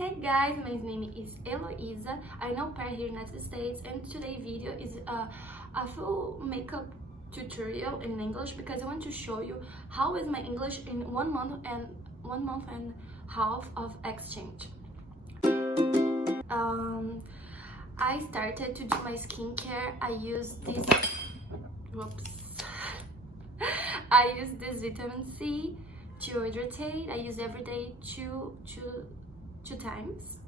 Hey guys, my name is Eloisa. I'm an Aupair here in the United States, and today's video is a full makeup tutorial in English because I want to show you how is my English in 1 month and 1 month and half of exchange. I started to do my skincare. I use this I use this vitamin C to hydrate. I use every day two times,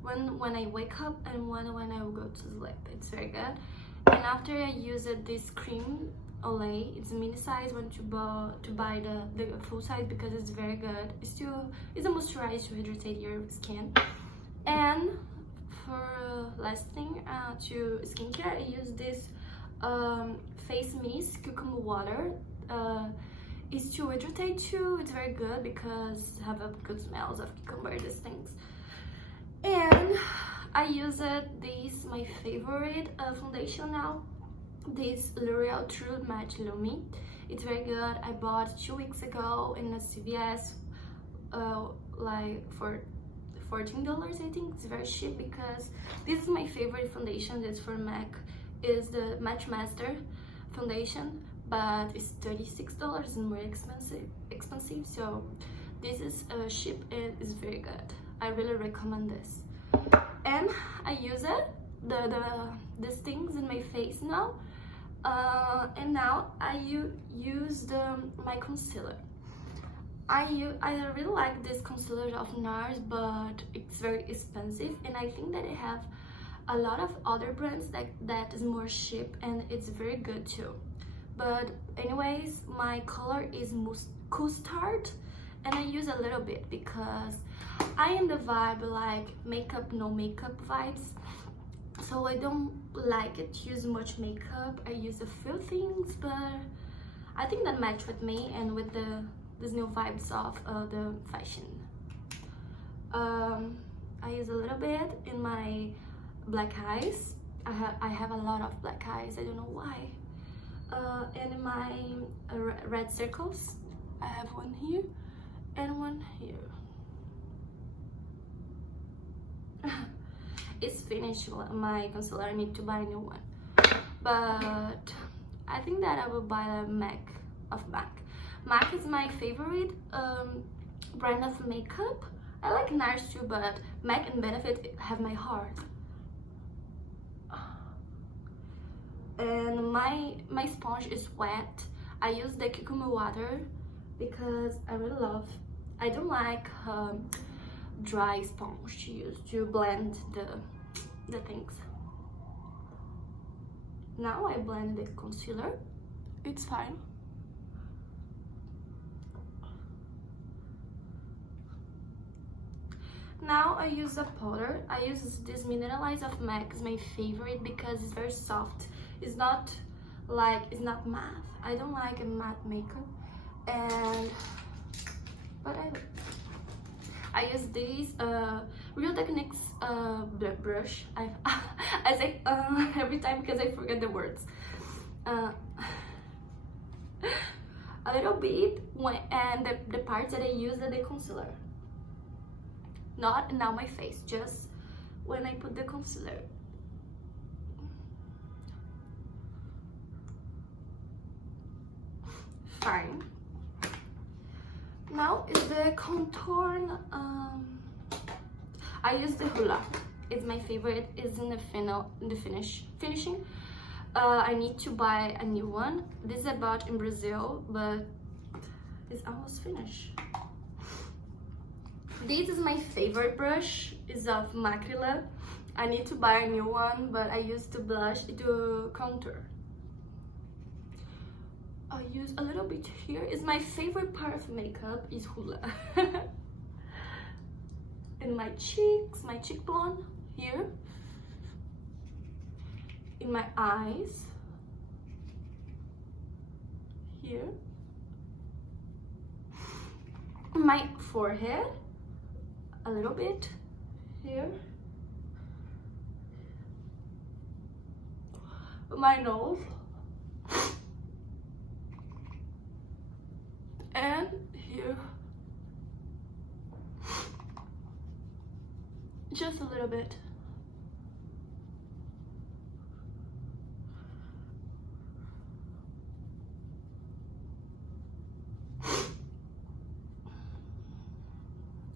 when I wake up and when I will go to sleep. It's very good. And after I use this cream Olay, it's a mini size. Want to buy the full size because it's very good. It's a moisturizer to hydrate your skin. And for last thing, to skincare, I use this face mist cucumber water. Is to hydrate too. It's very good because have a good smells of cucumber, these things. And I use this my favorite foundation now, this L'Oreal True Match Lumi. It's very good. I bought 2 weeks ago in a CVS, like for $14. I think it's very cheap because this is my favorite foundation. That's for MAC, is the Match Master foundation, but it's $36 and more expensive. So this is cheap and it's very good. I really recommend this. And I use these things in my face now. And now I use my concealer. I really like this concealer of NARS, but it's very expensive, and I think that I have a lot of other brands that is more cheap and it's very good too. But anyways, my color is custard, and I use a little bit because I am the vibe like makeup no makeup vibes, so I don't like it to use much makeup. I use a few things, but I think that match with me and with these new vibes of the fashion. I use a little bit in my black eyes. I have a lot of black eyes, I don't know why. And in my red circles, I have one here and one here. It's finished, my concealer. I need to buy a new one, but I think that I will buy a MAC of MAC. MAC is my favorite brand of makeup. I like NARS too, but MAC and Benefit have my heart. And my sponge is wet. I use the cucumber water because I really love. I don't like dry sponge to use to blend the things. Now I blend the concealer. It's fine. Now I use a powder. I use this Mineralize of MAC. It's my favorite because it's very soft. It's not matte. I don't like a matte makeup, but I use this Real Techniques brush. I say every time because I forget the words. A little bit and the parts that I use are the concealer. Not now my face, just when I put the concealer. Fine. Now is the contour. I use the Hoola. It's my favorite. It's in the finishing. I need to buy a new one. This is I bought in Brazil, but it's almost finished. This is my favorite brush. It's of Macryla. I need to buy a new one, but I use to blush to contour. I use a little bit here. It's my favorite part of makeup is Hoola. In my cheeks, my cheekbone here. In my eyes here. In my forehead a little bit here. My nose. And here. just a little bit.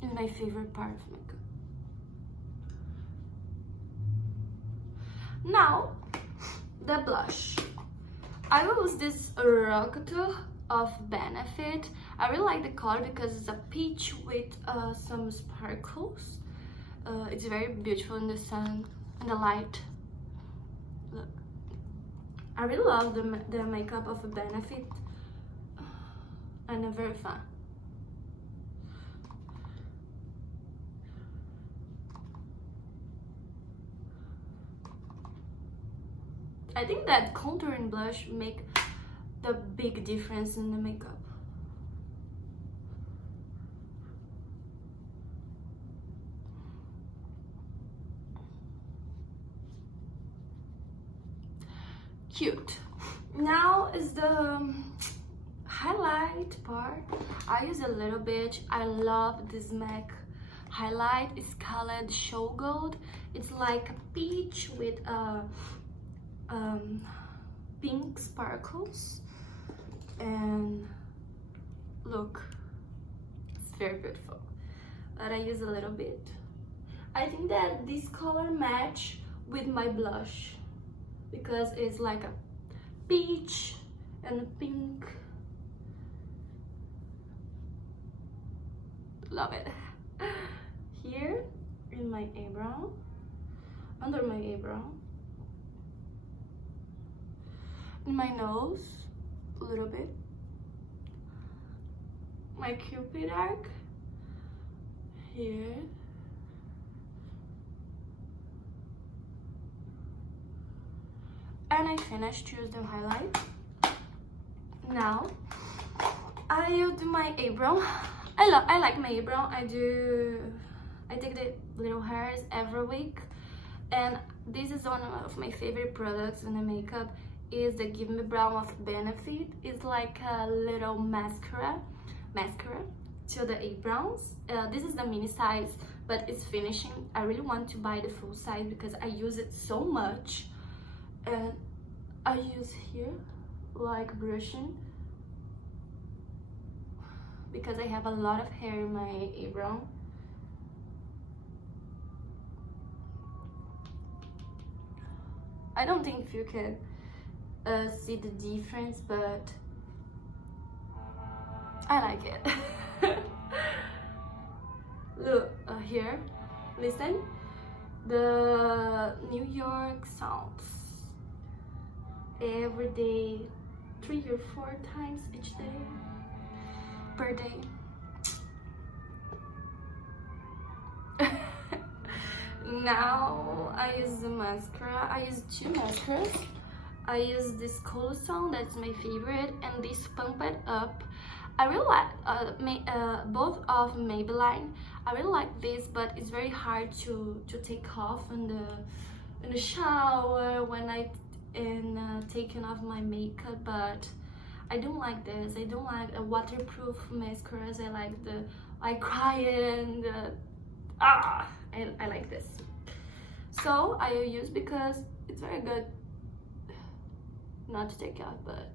It's my favorite part of makeup. Now, the blush. I will use this Rocoto of Benefit. I really like the color because it's a peach with some sparkles. It's very beautiful in the sun and the light. Look, I really love the makeup of Benefit, and it's very fun. I think that contour and blush make the big difference in the makeup. Cute. Now is the highlight part. I use a little bit. I love this MAC highlight. It's called Show Gold. It's like a peach with pink sparkles, and look, it's very beautiful, but I use a little bit. I think that this color match with my blush because it's like a peach and a pink. Love it. Here in my eyebrow, under my eyebrow, in my nose a little bit, my cupid arc here, and I finished to use the highlight. Now I will do my eyebrow. I like my eyebrow. I take the little hairs every week, and this is one of my favorite products in the makeup. Is the Give Me Brown of Benefit. It's like a little mascara to the eyebrows. This is the mini size, but it's finishing. I really want to buy the full size because I use it so much, and I use here like brushing because I have a lot of hair in my eyebrow. I don't think you can see the difference, but I like it. Look here, listen, the New York sounds every day, 3 or 4 times each day per day. Now I use the mascara. I use 2 mascaras. I use this Colostone, that's my favorite, and this Pump It Up. I really like both of Maybelline. I really like this, but it's very hard to take off in the shower when I taking off my makeup. But I don't like this. I don't like waterproof mascaras. I like the I cry and I like this. So I will use because it's very good. Not to take out, but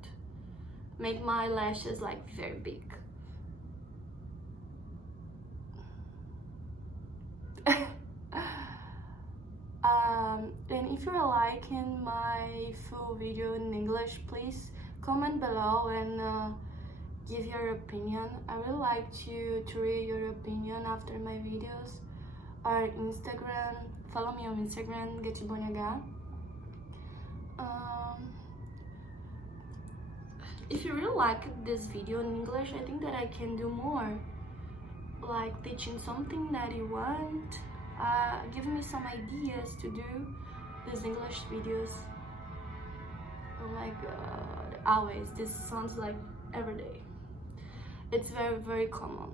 make my lashes like very big. And if you're liking my full video in English, please comment below and give your opinion. I would like to read your opinion after my videos. Or Instagram, follow me on Instagram, Gattiboni. If you really like this video in English, I think that I can do more, like teaching something that you want. Give me some ideas to do these English videos. Oh my god, always, this sounds like every day. It's very, very common.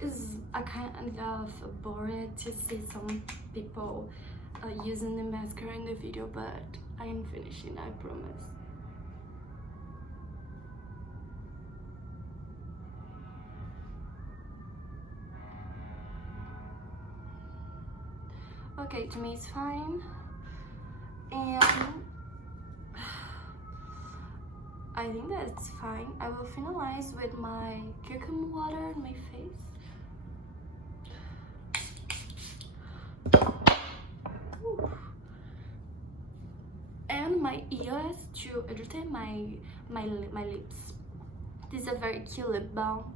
It's a kind of boring to see some people using the mascara in the video, but I am finishing, I promise. Okay, to me it's fine. And I think that's fine. I will finalize with my cucumber water on my face. Ooh. And my ears to hydrate my lips. This is a very cute lip balm.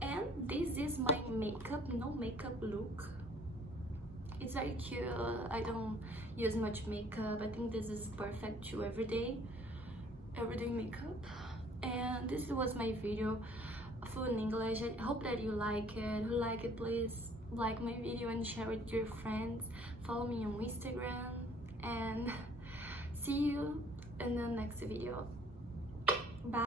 And this is my no makeup look. It's very cute. I don't use much makeup. I think this is perfect to everyday makeup. And this was my video full in English. I hope that you like it. Who like it, please like my video and share it with your friends. Follow me on Instagram and see you in the next video. Bye.